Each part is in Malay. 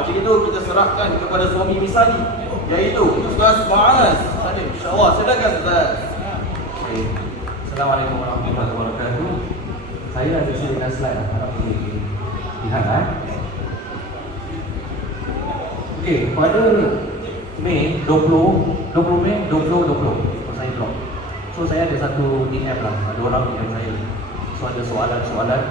macam itu kita serahkan kepada suami misali, iaitu Ustaz Muaz. InsyaAllah, silakan Ustaz. Assalamualaikum warahmatullahi wabarakatuh. Saya ada dengan slide, harap boleh lihat. Okey, pada Mei 20 Mei 2020 saya blog. So saya ada satu DM lah, ada orang DM saya. So ada soalan-soalan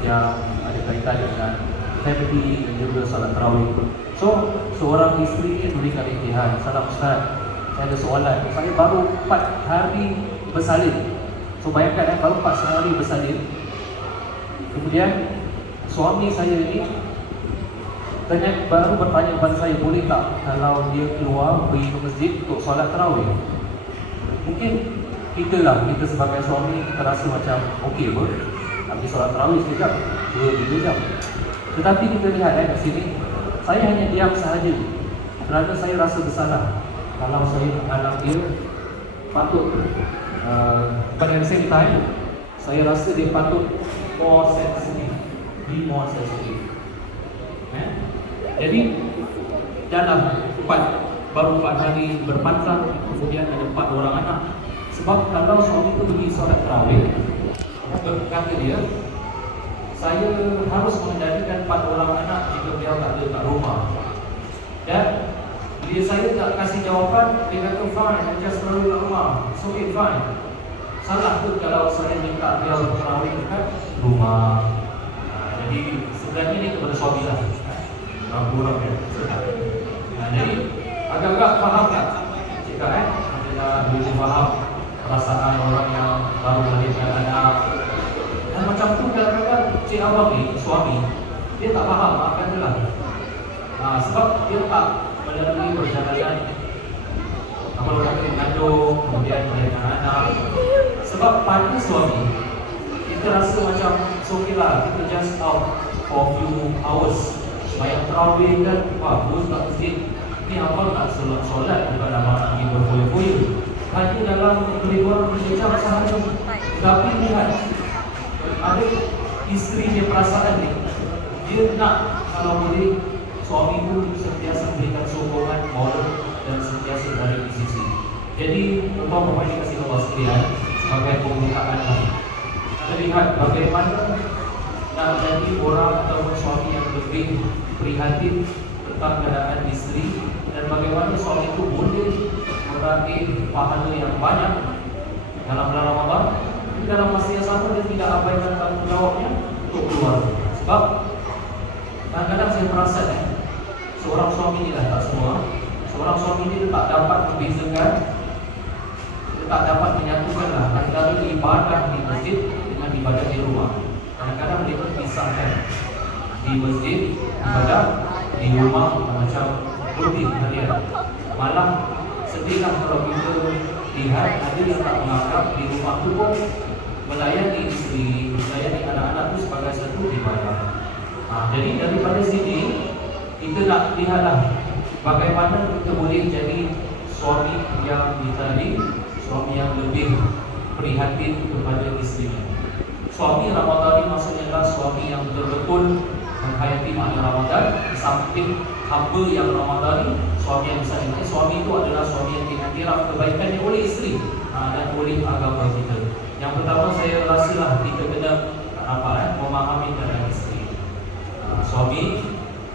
yang ada kaitan dengan family dan juga salat tarawih. So seorang isteri ini berikan intihan, "Salam Ustaz, saya ada soalan. Saya baru 4 hari bersalin." So bayangkan baru 4 hari bersalin. Kemudian suami saya ini baru bertanya kepada saya, boleh tak kalau dia keluar pergi ke masjid untuk solat tarawih. Mungkin kita sebagai suami kita rasa macam okey pun, habis solat tarawih sekejap 2-3 jam. Tetapi kita lihat kat sini, saya hanya diam sahaja kerana saya rasa bersalah kalau saya menghalang dia. Patut pada the same time saya rasa dia patut be more sensitive. Jadi dalam baru 4 hari berpantang, kemudian ada 4 orang anak. Sebab kalau suami itu pergi solat tarawih, kata dia, saya harus mengendalikan 4 orang anak jika dia tak ada kat rumah. Dan bila saya tak kasih jawapan, dia kata fine, I just selalu kat rumah. It's okay, fine. Salah tu kalau saya minta dia tarawih dekat rumah. Jadi sebenarnya ni kepada suami lah. Orang kan. Jadi agak-agak faham tak? Jika adalah boleh faham perasaan orang yang baru melahirkan anak. Dan macam tu kadang-kadang cik abang ni, suami, dia tak faham akan dia lah. Sebab dia tak melalui perjalanan apa orang kata mengandung, kemudian melahirkan anak. Sebab pada suami, kita rasa macam okay lah, kita just out for few hours. Bayang tarawih kan, bagus tak masjid. Ni abang nak solat bukan abang nak pergi berfoya-foya. Hanya dalam lebih kurang 3 jam sahaja. Tapi lihat, ada isteri dia perasaan ni, dia nak kalau boleh suami pun sentiasa berikan sokongan moral dan sentiasa berada di sisi. Jadi umpama ini kasih Allah sekalian sebagai pembukaan lah. Kita lihat bagaimana nak jadi orang atau suami yang lebih prihatin tentang keadaan isteri, dan bagaimana suami itu boleh meraih pahala yang banyak dalam bulan Ramadan. Tapi dalam masa yang sama dia tidak abaikan tanggungjawabnya untuk keluarga. Sebab kadang-kadang saya perasan seorang suami ni lah, tak semua, seorang suami ni tak dapat membezakan, dia tak dapat menyatukan lah antara ibadah di masjid dengan ibadah di rumah. Kadang-kadang mereka pisahkan di masjid ibadah, di rumah macam rutin harian. Malah sedihlah kalau kita lihat ada yang tak menganggap di rumah tu pun melayani isteri, melayani anak-anak tu sebagai satu ibadah. Jadi daripada sini kita nak lihatlah bagaimana kita boleh jadi suami yang ditadi, suami yang lebih prihatin kepada isterinya. Suami Ramadan ini maksudnya adalah suami yang betul-betul menghayati makna Ramadan. Di samping hamba yang Ramadan, suami yang besar ini, suami itu adalah suami yang diiktiraf kebaikannya oleh isteri dan oleh agama kita. Yang pertama saya rasalah kita kena memahami keadaan isteri. Suami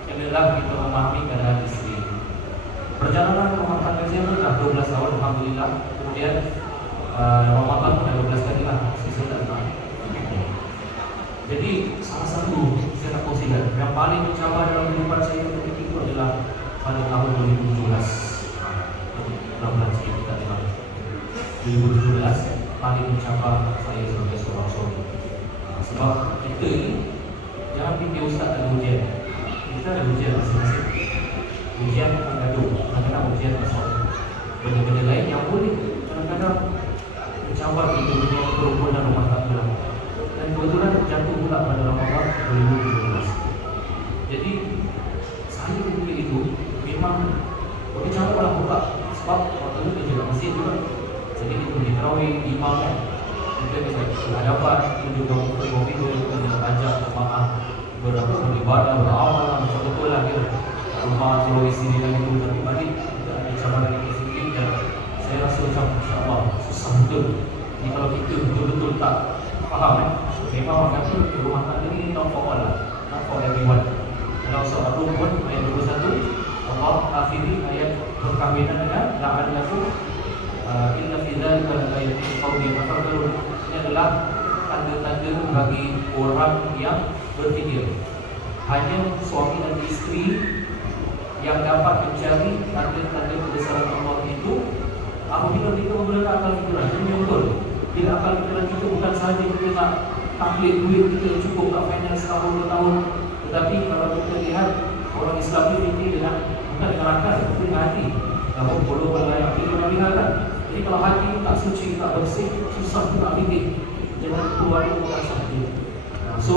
kenalah kita memahami keadaan isteri. Perjalanan rumah tangga saya pun dah 12 tahun alhamdulillah. Kemudian Ramadan pun dah 12 kali lah. Saya tak tahu. Jadi salah satu saya nak kongsikan yang paling mencabar dalam kehidupan saya ketika itu adalah pada tahun 2017. Bulan sikit kita dengar 2017 paling mencabar saya sebagai seorang suami. Sebab kita ini jangan fikir ustaz ada ujian. Kita ada ujian masing-masing. Ujian bukan gaduh, kadang-kadang ujian pasal benda-benda lain yang boleh kadang-kadang mencabar kita punya kerukunan rumah tangga. Dan kebetulan jatuh pula pada Ramadan 2017. Jadi saya ketika itu memang bagi cara orang buka. Sebab waktu itu kita jaga masjid juga. Jadi kita pergi tarawih, imam kan. Kita berhadapan, kita juga berkopi, kita ajak jemaah beribadah, beramal lah, macam betul lah gitu. rumah kalau isi dia lagi tu dan balik ada cabaran yang sedikit dan saya rasa macam insya-Allah susah betul. Jadi kalau kita betul-betul tak faham memang orang kata rumah tangga ni not for all lah, not for everyone. Dalam surah Ar-Rum ayat 21 Allah akhiri ayat perkahwinan dengan la'allakum inna fi dzalika laayatin liqaumin yatafakkarun. Ini adalah tanda-tanda bagi orang yang berfikir. Hanya suami dan isteri yang dapat mencari tanda-tanda kebesaran Allah itu apabila kita menggunakan akal fikiran. Ini yang betul. Bila akal fikiran kita bukan sahaja kita nak taklid duit kita cukup tak finance setahun 2 tahun, tetapi kalau kita lihat orang Islam ni fikir dengan bukan dengan akal, tapi dengan hati. Namun perlu berlayak kita nak lihat kan. Jadi kalau hati tak suci, tak bersih, susah kita nak fikir. Jangan keluar itu bukan sahaja. So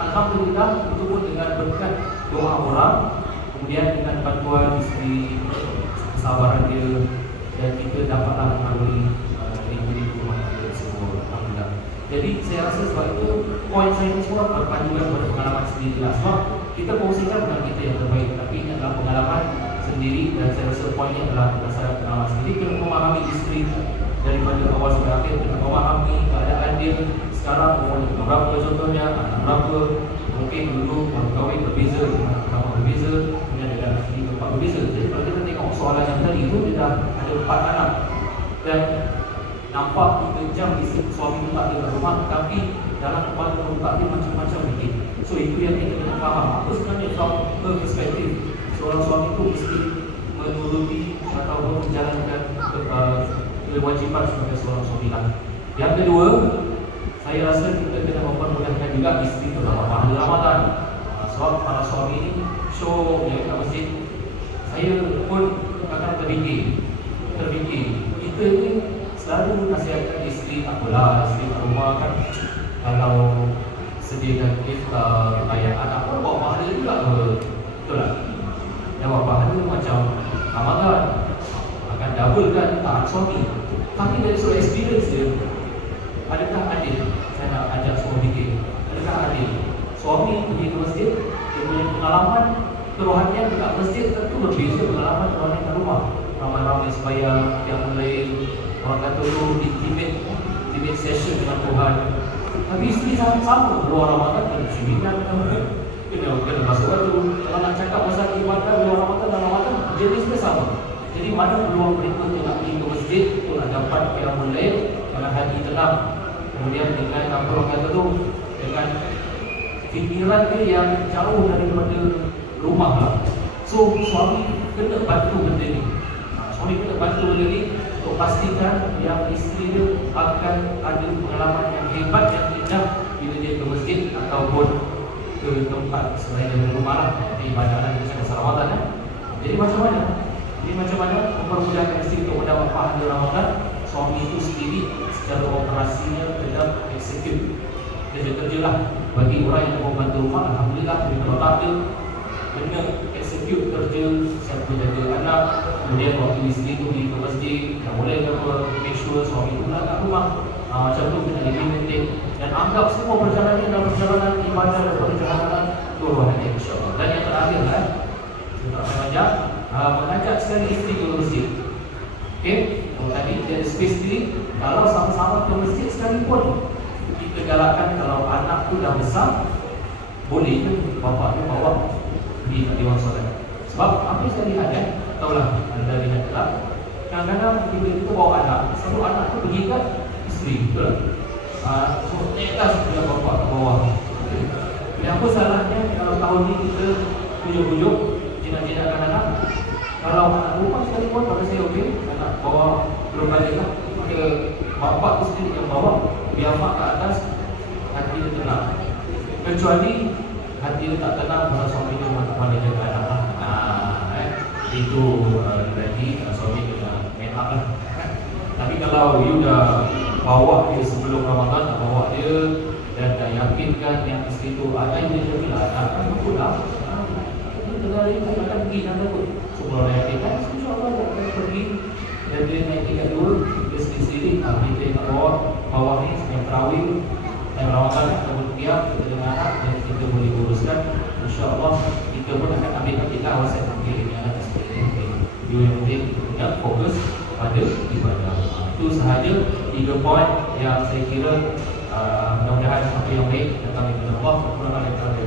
alhamdulillah itu pun dengan berkat doa orang, kemudian dengan bantuan isteri, kesabaran dia, dan kita dapatlah melalui ribu-ribu rumah tangga tersebut. Alhamdulillah. Jadi saya rasa sebab itu poin saya ini semua berpandukan pada pengalaman sendiri lah. Sebab kita kongsikan bukan kita yang terbaik, tapi ini adalah pengalaman sendiri dan saya rasa poinnya adalah berdasarkan pengalaman sendiri. Kena memahami isteri daripada awal sampai akhir, kena memahami keadaan dia sekarang, umur berapa contohnya, anak berapa, mungkin dulu orang kahwin berbeza, pertama berbeza, kemudian ada anak ketiga, empat berbeza. Jadi kalau kita tengok soalan yang tadi itu, dia dah ada 4 anak dan nampak 3 jam isteri suami itu tak ada kat rumah, tapi dalam kepala otak dia macam-macam fikir. So itu yang kita kena faham. Apa sebenarnya from her perspektif seorang suami itu mesti menuruti ataupun menjalankan kewajipan sebagai seorang suami lah. Yang kedua, saya rasa kita kena mempermudahkan juga isteri itu dalam pahala Ramadan. Sebab para suami ini show yang kat masjid, saya pun akan terfikir kita ni selalu nasihatkan isteri, tak apalah isteri kat rumah kan, kalau sediakan iftar, layan anak pun bawa pahala juga ke? Betul tak? Yang bawa pahala macam Ramadan akan double kan taat suami. Tapi dari segi experience dia, adakah adil? Saya nak ajak semua fikir, adakah adil? Suami pergi ke masjid, dia punya pengalaman kerohanian dekat masjid tentu berbeza pengalaman kerohanian kat rumah. Ramai-ramai sembahyang, yang lain, orang kata tu intimate session dengan Tuhan. Tapi isteri sama luar Ramadan kena ciuman, kena basuh baju. Kalau nak cakap pasal ibadah luar Ramadan dan Ramadan, jenisnya sama. Jadi mana peluang mereka untuk nak pergi ke masjid, untuk nak dapat qiyamul lail dengan hati tenang, kemudian dengan apa orang kata tu, dengan fikiran dia yang jauh daripada rumah lah. So suami kena bantu benda ni. Suami kena bantu benda ni untuk pastikan yang isteri dia akan ada pengalaman yang hebat, yang indah bila dia ke masjid ataupun ke tempat selain dari rumah lah, di ibadah lah, di masa Ramadan lah. Jadi macam mana mempermudahkan isteri untuk mendapat pahala Ramadan. Suami itu sendiri secara operasinya tetap execute kerja-kerja lah. Bagi orang yang membantu rumah, alhamdulillah, kalau tak ada kena execute kerja, siapa jaga anak, kemudian waktu isteri tu pergi ke masjid, tak boleh ke apa, make sure suami tu nak kat rumah. Macam tu kena implementate dan anggap semua perjalanan dalam perjalanan ibadah dan perjalanan kerohanian, insya-Allah. Dan yang terakhir lah, saya mengajak sekali isteri ke masjid. Okey, tadi dari space sendiri, kalau sama-sama ke masjid sekalipun, kita galakkan kalau anak tu dah besar, boleh ke bapak dia bawa pergi kat dewan solat. Sebab apa saya lihat kan, tahulah anda lihat tak, kadang-kadang bila kita bawa anak, selalu anak tu pergi kat isteri, betul tak? So atas punya bapak ke bawah. Yang apa salahnya kalau tahun ni kita pujuk-pujuk jinak-jinakkan anak? Kalau anak rumah sekalipun pada saya okey, anak bawa belum balik lah, maka bapak tu sendiri yang bawa, biar mak kat atas, hati dia tenang. Kecuali hati dia tak tenang, pada suami dia mana jaga anak lah. Itu lagi suami kena make up lah. Tapi kalau you dah bawa dia sebelum Ramadan, dah bawa dia dan dah yakinkan yang isteri tu ada dia jadilah anak kan aku dah tengah hari tak akan pergi nak takut. So kalau dah yakinkan, insyaAllah dia akan pergi dan dia naik tingkat 2, dia sendiri-sendiri kita nak bawa ni yang terawih yang Ramadan ataupun qiyam kita dengan anak dan kita boleh uruskan, insyaAllah kita pun akan ambil update lah WhatsApp nanti ini ada seperti itu. Video yang penting yang fokus pada ibadah. Itu sahaja 3 poin yang saya kira mudah-mudahan apa yang baik datang dari Allah, kurang daripada